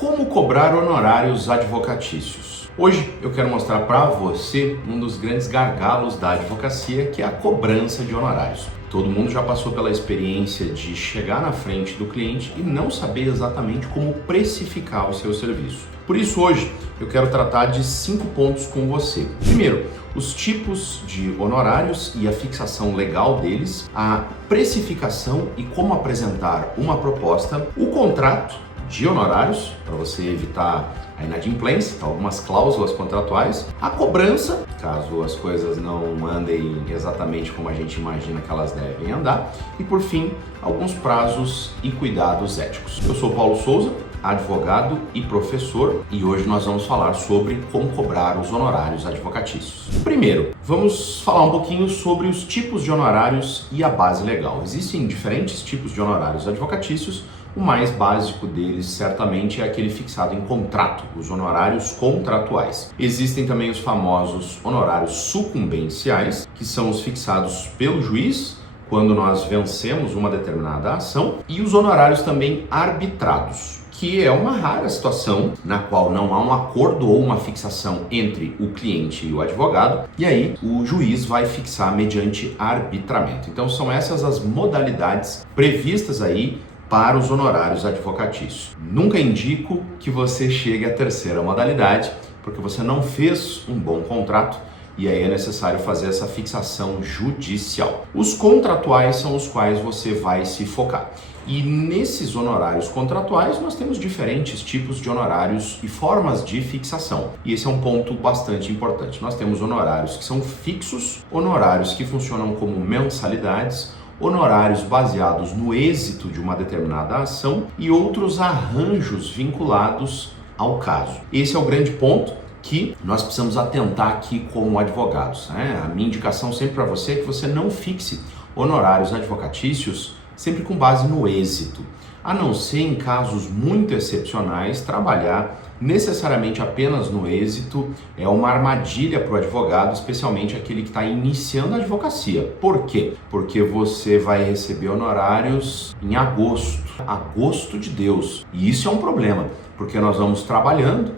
Como cobrar honorários advocatícios? Hoje eu quero mostrar para você um dos grandes gargalos da advocacia, que é a cobrança de honorários. Todo mundo já passou pela experiência de chegar na frente do cliente e não saber exatamente como precificar o seu serviço. Por isso hoje eu quero tratar de 5 pontos com você. Primeiro, os tipos de honorários e a fixação legal deles, a precificação e como apresentar uma proposta, o contrato de honorários, para você evitar a inadimplência, algumas cláusulas contratuais, a cobrança, caso as coisas não andem exatamente como a gente imagina que elas devem andar, e por fim, alguns prazos e cuidados éticos. Eu sou Paulo Souza, advogado e professor, e hoje nós vamos falar sobre como cobrar os honorários advocatícios. Primeiro, vamos falar um pouquinho sobre os tipos de honorários e a base legal. Existem diferentes tipos de honorários advocatícios. O mais básico deles, certamente, é aquele fixado em contrato, os honorários contratuais. Existem também os famosos honorários sucumbenciais, que são os fixados pelo juiz quando nós vencemos uma determinada ação, e os honorários também arbitrados, que é uma rara situação na qual não há um acordo ou uma fixação entre o cliente e o advogado, e aí o juiz vai fixar mediante arbitramento. Então são essas as modalidades previstas aí para os honorários advocatícios. Nunca indico que você chegue à terceira modalidade, porque você não fez um bom contrato e aí é necessário fazer essa fixação judicial. Os contratuais são os quais você vai se focar. E nesses honorários contratuais nós temos diferentes tipos de honorários e formas de fixação. E esse é um ponto bastante importante. Nós temos honorários que são fixos, honorários que funcionam como mensalidades, honorários baseados no êxito de uma determinada ação e outros arranjos vinculados ao caso. Esse é o grande ponto que nós precisamos atentar aqui como advogados, né? A minha indicação sempre para você é que você não fixe honorários advocatícios sempre com base no êxito, a não ser em casos muito excepcionais. Trabalhar necessariamente apenas no êxito é uma armadilha para o advogado, especialmente aquele que está iniciando a advocacia. Por quê? Porque você vai receber honorários em agosto de Deus, e isso é um problema, porque nós vamos trabalhando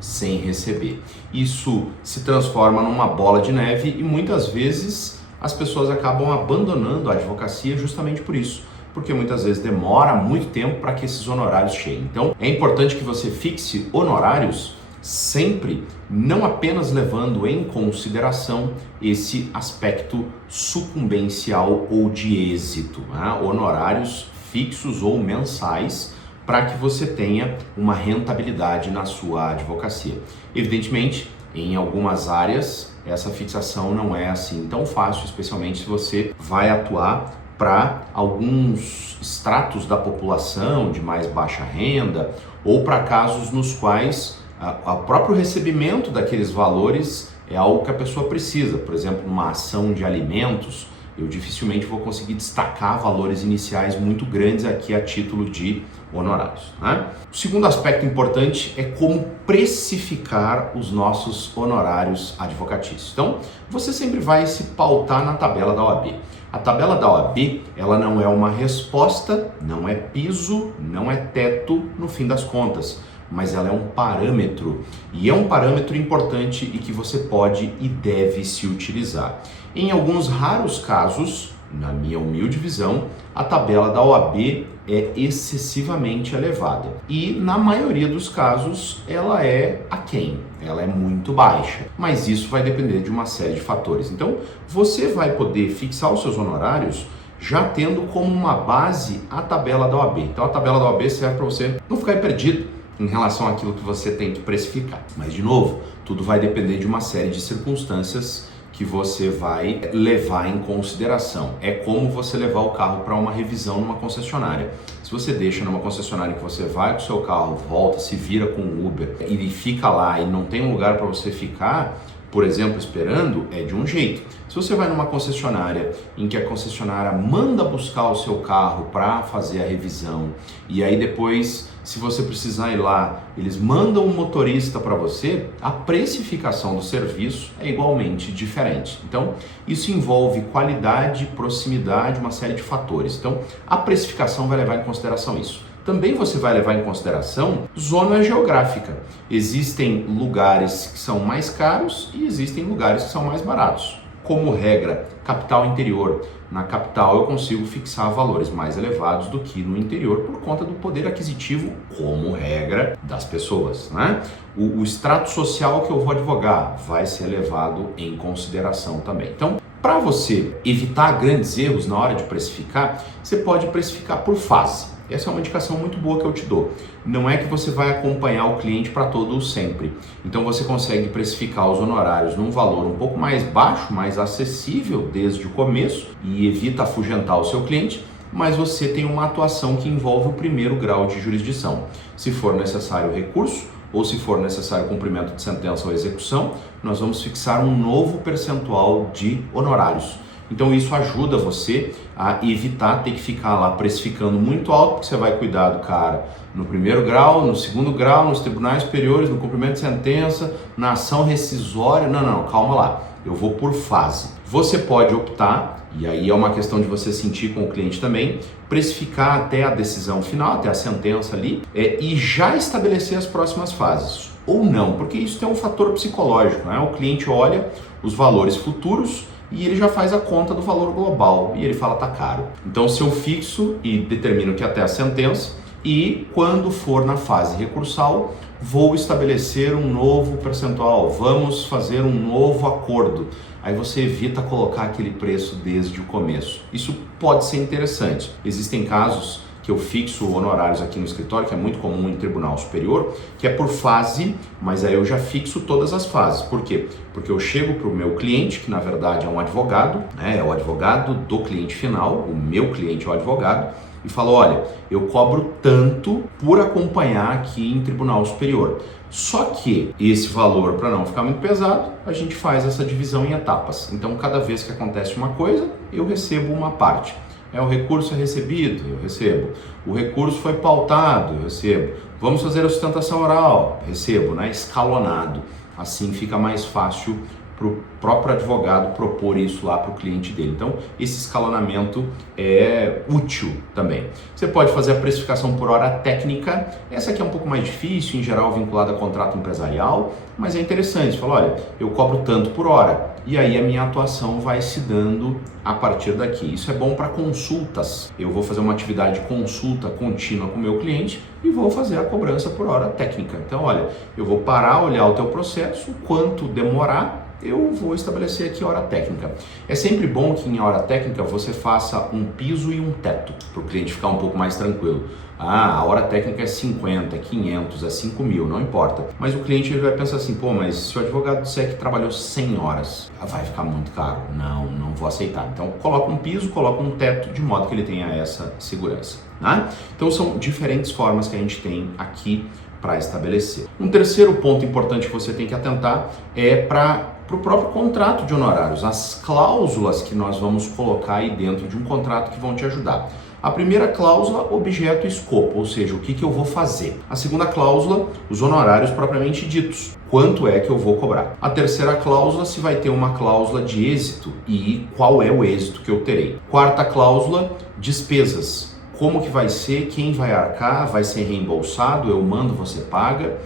sem receber. Isso se transforma numa bola de neve e muitas vezes as pessoas acabam abandonando a advocacia justamente por isso, porque muitas vezes demora muito tempo para que esses honorários cheguem. Então é importante que você fixe honorários sempre, não apenas levando em consideração esse aspecto sucumbencial ou de êxito, né? Honorários fixos ou mensais, para que você tenha uma rentabilidade na sua advocacia. Evidentemente, em algumas áreas, essa fixação não é assim tão fácil, especialmente se você vai atuar para alguns estratos da população de mais baixa renda ou para casos nos quais o próprio recebimento daqueles valores é algo que a pessoa precisa. Por exemplo, numa ação de alimentos, eu dificilmente vou conseguir destacar valores iniciais muito grandes aqui a título de honorários, né? O segundo aspecto importante é como precificar os nossos honorários advocatícios. Então, você sempre vai se pautar na tabela da OAB. A tabela da OAB, ela não é uma resposta, não é piso, não é teto no fim das contas, mas ela é um parâmetro, e é um parâmetro importante e que você pode e deve se utilizar. Em alguns raros casos, na minha humilde visão, a tabela da OAB é excessivamente elevada e na maioria dos casos ela é aquém, ela é muito baixa, mas isso vai depender de uma série de fatores. Então você vai poder fixar os seus honorários já tendo como uma base a tabela da OAB. Então a tabela da OAB serve para você não ficar perdido em relação àquilo que você tem que precificar. Mas de novo, tudo vai depender de uma série de circunstâncias que você vai levar em consideração. É como você levar o carro para uma revisão numa concessionária. Se você deixa numa concessionária que você vai com o seu carro, volta, se vira com o Uber e fica lá e não tem um lugar para você ficar, por exemplo, esperando, é de um jeito. Se você vai numa concessionária em que a concessionária manda buscar o seu carro para fazer a revisão e aí depois, se você precisar ir lá, eles mandam um motorista para você, a precificação do serviço é igualmente diferente. Então, isso envolve qualidade, proximidade, uma série de fatores. Então, a precificação vai levar em consideração isso. também você vai levar em consideração zona geográfica. Existem lugares que são mais caros e existem lugares que são mais baratos. Como regra, capital interior. Na capital eu consigo fixar valores mais elevados do que no interior por conta do poder aquisitivo, como regra, das pessoas, né? O extrato social que eu vou advogar vai ser levado em consideração também. Então, para você evitar grandes erros na hora de precificar, você pode precificar por fase. Essa é uma indicação muito boa que eu te dou. Não é que você vai acompanhar o cliente para todo o sempre. Então você consegue precificar os honorários num valor um pouco mais baixo, mais acessível desde o começo e evita afugentar o seu cliente, mas você tem uma atuação que envolve o primeiro grau de jurisdição. Se for necessário recurso, ou se for necessário cumprimento de sentença ou execução, nós vamos fixar um novo percentual de honorários. Então isso ajuda você a evitar ter que ficar lá precificando muito alto, porque você vai cuidar do cara no primeiro grau, no segundo grau, nos tribunais superiores, no cumprimento de sentença, na ação rescisória. Não, calma lá, eu vou por fase. Você pode optar, e aí é uma questão de você sentir com o cliente também, precificar até a decisão final, até a sentença ali, e já estabelecer as próximas fases. Ou não, porque isso tem um fator psicológico, né? O cliente olha os valores futuros e ele já faz a conta do valor global e ele fala, tá caro. Então se eu fixo e determino que até a sentença, e quando for na fase recursal, vou estabelecer um novo percentual, vamos fazer um novo acordo. Aí você evita colocar aquele preço desde o começo. Isso pode ser interessante. Existem casos que eu fixo honorários aqui no escritório, que é muito comum em tribunal superior, que é por fase, mas aí eu já fixo todas as fases. Por quê? Porque eu chego para o meu cliente, que na verdade é um advogado, né? É o advogado do cliente final, o meu cliente é o advogado, e falo, olha, eu cobro tanto por acompanhar aqui em tribunal superior. Só que esse valor, para não ficar muito pesado, a gente faz essa divisão em etapas. Então, cada vez que acontece uma coisa, eu recebo uma parte. O recurso é recebido, eu recebo. O recurso foi pautado, eu recebo. Vamos fazer a sustentação oral, recebo, né? Escalonado. Assim fica mais fácil para o próprio advogado propor isso lá para o cliente dele. Então, esse escalonamento é útil também. Você pode fazer a precificação por hora técnica. Essa aqui é um pouco mais difícil, em geral vinculada a contrato empresarial, mas é interessante. Você fala, olha, eu cobro tanto por hora. E aí a minha atuação vai se dando a partir daqui. Isso é bom para consultas. Eu vou fazer uma atividade de consulta contínua com o meu cliente e vou fazer a cobrança por hora técnica. Então, olha, eu vou parar, olhar o teu processo, quanto demorar, eu vou estabelecer aqui a hora técnica. É sempre bom que em hora técnica você faça um piso e um teto, para o cliente ficar um pouco mais tranquilo. A hora técnica é 50, é 500, é 5 mil, não importa. Mas o cliente ele vai pensar assim, pô, mas se o advogado disser que trabalhou 100 horas, vai ficar muito caro. Não vou aceitar. Então coloca um piso, coloca um teto, de modo que ele tenha essa segurança, né? Então são diferentes formas que a gente tem aqui para estabelecer. Um terceiro ponto importante que você tem que atentar é para o próprio contrato de honorários, as cláusulas que nós vamos colocar aí dentro de um contrato que vão te ajudar. A primeira cláusula, objeto e escopo, ou seja, o que eu vou fazer. A segunda cláusula, os honorários propriamente ditos, quanto é que eu vou cobrar. A terceira cláusula, se vai ter uma cláusula de êxito e qual é o êxito que eu terei. Quarta cláusula, despesas. Como que vai ser, quem vai arcar, vai ser reembolsado, eu mando, você paga.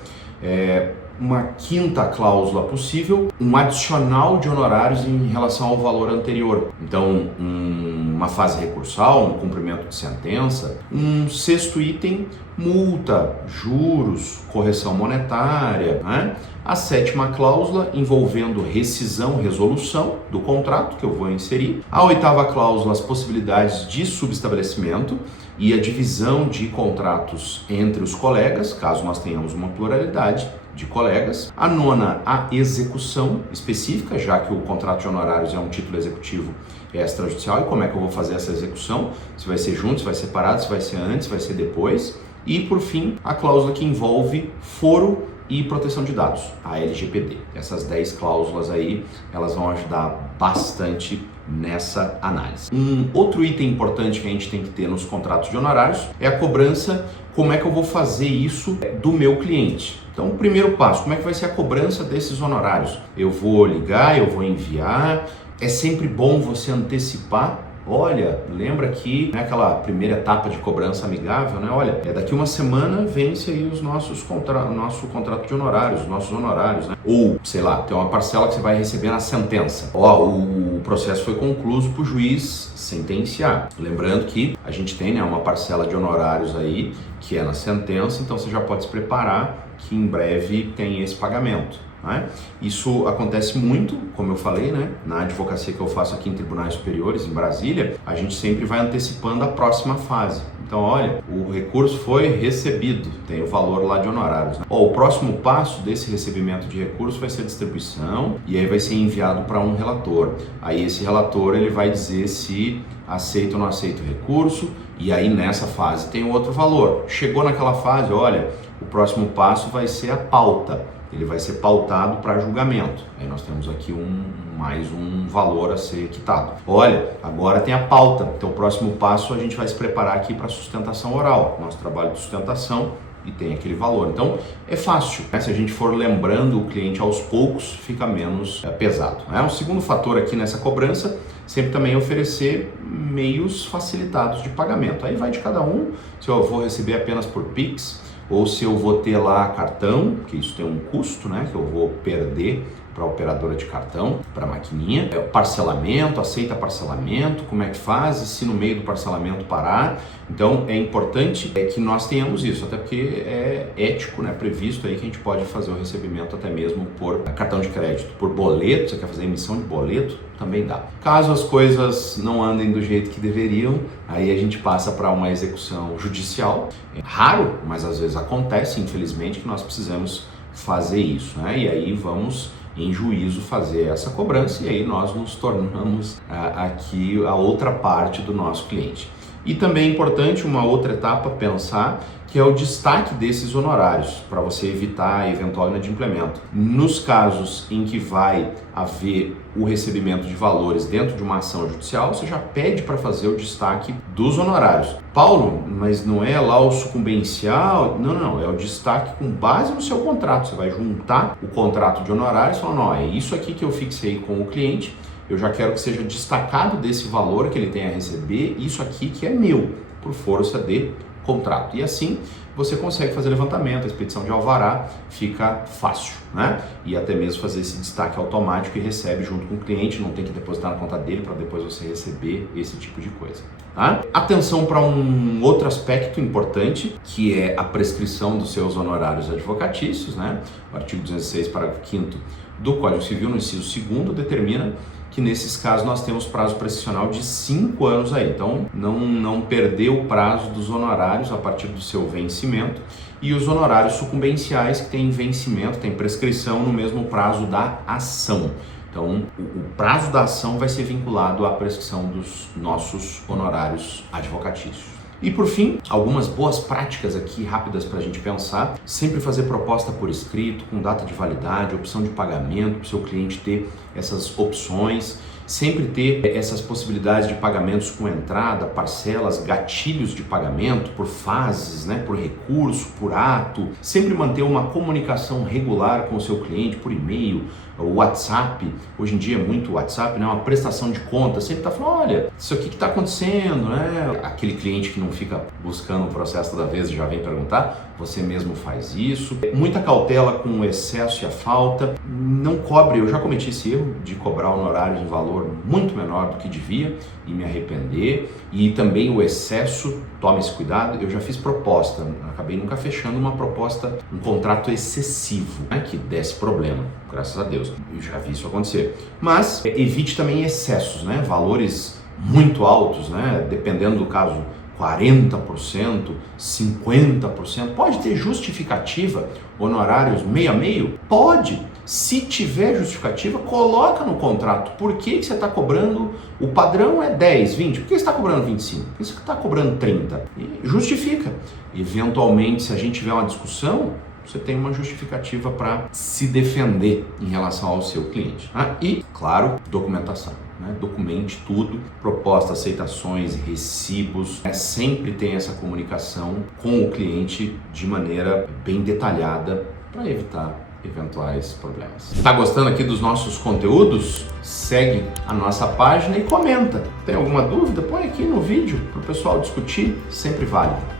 Uma quinta cláusula possível, um adicional de honorários em relação ao valor anterior. Então, uma fase recursal, um cumprimento de sentença. Um sexto item, multa, juros, correção monetária, né? A sétima cláusula envolvendo rescisão, resolução do contrato que eu vou inserir. A oitava cláusula, as possibilidades de subestabelecimento e a divisão de contratos entre os colegas, caso nós tenhamos uma pluralidade de colegas. A nona, a execução específica, já que o contrato de honorários é um título executivo extrajudicial, e como é que eu vou fazer essa execução? Se vai ser junto, se vai ser separado, se vai ser antes, se vai ser depois. E, por fim, a cláusula que envolve foro e proteção de dados, a LGPD. Essas 10 cláusulas aí, elas vão ajudar bastante nessa análise. Um outro item importante que a gente tem que ter nos contratos de honorários é a cobrança. Como é que eu vou fazer isso do meu cliente? Então, o primeiro passo, como é que vai ser a cobrança desses honorários? Eu vou ligar, eu vou enviar. É sempre bom você antecipar olha, lembra que aquela primeira etapa de cobrança amigável, né? Olha, daqui uma semana vence aí os nosso contrato de honorários, os nossos honorários, né? Ou, sei lá, tem uma parcela que você vai receber na sentença. O processo foi concluído para o juiz sentenciar. Lembrando que a gente tem, né, uma parcela de honorários aí que é na sentença, então você já pode se preparar que em breve tem esse pagamento. Isso acontece muito, como eu falei, né? Na advocacia que eu faço aqui em tribunais superiores, em Brasília, a gente sempre vai antecipando a próxima fase. Então, olha, o recurso foi recebido, tem o valor lá de honorários, né? O próximo passo desse recebimento de recurso vai ser a distribuição e aí vai ser enviado para um relator. Aí esse relator ele vai dizer se aceita ou não aceita o recurso e aí nessa fase tem outro valor. Chegou naquela fase, olha, o próximo passo vai ser a pauta. Ele vai ser pautado para julgamento. Aí nós temos aqui mais um valor a ser quitado. Olha, agora tem a pauta. Então o próximo passo a gente vai se preparar aqui para sustentação oral. Nosso trabalho de sustentação e tem aquele valor. Então é fácil, né? Se a gente for lembrando o cliente aos poucos, fica menos pesado, né? O segundo fator aqui nessa cobrança, sempre também oferecer meios facilitados de pagamento. Aí vai de cada um, se eu vou receber apenas por Pix, ou se eu vou ter lá cartão, que isso tem um custo, né, que eu vou perder para a operadora de cartão, para a maquininha. Parcelamento, aceita parcelamento, como é que faz, e se no meio do parcelamento parar. Então é importante que nós tenhamos isso, até porque é ético, né, previsto aí que a gente pode fazer o recebimento até mesmo por cartão de crédito, por boleto, você quer fazer emissão de boleto, também dá. Caso as coisas não andem do jeito que deveriam, aí a gente passa para uma execução judicial. É raro, mas às vezes acontece, infelizmente, que nós precisamos fazer isso, né? E aí vamos em juízo fazer essa cobrança e aí nós nos tornamos aqui a outra parte do nosso cliente. E também é importante uma outra etapa pensar que é o destaque desses honorários para você evitar eventual inadimplemento. Nos casos em que vai haver o recebimento de valores dentro de uma ação judicial, você já pede para fazer o destaque dos honorários. Paulo, mas não é lá o sucumbencial? Não, é o destaque com base no seu contrato. Você vai juntar o contrato de honorários e falar, não, é isso aqui que eu fixei com o cliente, eu já quero que seja destacado desse valor que ele tem a receber, isso aqui que é meu, por força de contrato. E assim você consegue fazer levantamento, a expedição de alvará fica fácil, né? E até mesmo fazer esse destaque automático e recebe junto com o cliente, não tem que depositar na conta dele para depois você receber esse tipo de coisa. Tá? Atenção para um outro aspecto importante, que é a prescrição dos seus honorários advocatícios, né? O artigo 206, parágrafo 5º do Código Civil, no inciso 2º, determina que nesses casos nós temos prazo prescricional de 5 anos aí. Então, não perder o prazo dos honorários a partir do seu vencimento e os honorários sucumbenciais que têm vencimento, têm prescrição no mesmo prazo da ação. Então, o prazo da ação vai ser vinculado à prescrição dos nossos honorários advocatícios. E por fim, algumas boas práticas aqui rápidas para a gente pensar. Sempre fazer proposta por escrito, com data de validade, opção de pagamento, para o seu cliente ter essas opções. Sempre ter essas possibilidades de pagamentos com entrada, parcelas, gatilhos de pagamento por fases, né, por recurso, por ato. Sempre manter uma comunicação regular com o seu cliente por e-mail, o WhatsApp. Hoje em dia é muito WhatsApp, né, uma prestação de conta. Sempre está falando, olha, isso aqui que está acontecendo, né? Aquele cliente que não fica buscando o processo toda vez e já vem perguntar, você mesmo faz isso. Muita cautela com o excesso e a falta. Não cobre, eu já cometi esse erro de cobrar honorários em valor muito menor do que devia e me arrepender. E também o excesso, tome esse cuidado, eu já fiz proposta, acabei nunca fechando uma proposta, um contrato excessivo, né, que desse problema, graças a Deus, eu já vi isso acontecer. Mas evite também excessos, né, valores muito altos, né, dependendo do caso, 40%, 50%, pode ter justificativa, honorários meio a meio? Pode! Se tiver justificativa, coloca no contrato. Por que você está cobrando? O padrão é 10, 20. Por que você está cobrando 25? Por que você está cobrando 30? E justifica. Eventualmente, se a gente tiver uma discussão, você tem uma justificativa para se defender em relação ao seu cliente. E, claro, documentação. Documente tudo, proposta, aceitações, recibos, sempre tem essa comunicação com o cliente de maneira bem detalhada para evitar eventuais problemas. Tá gostando aqui dos nossos conteúdos? Segue a nossa página e comenta. Tem alguma dúvida? Põe aqui no vídeo para o pessoal discutir, sempre válido.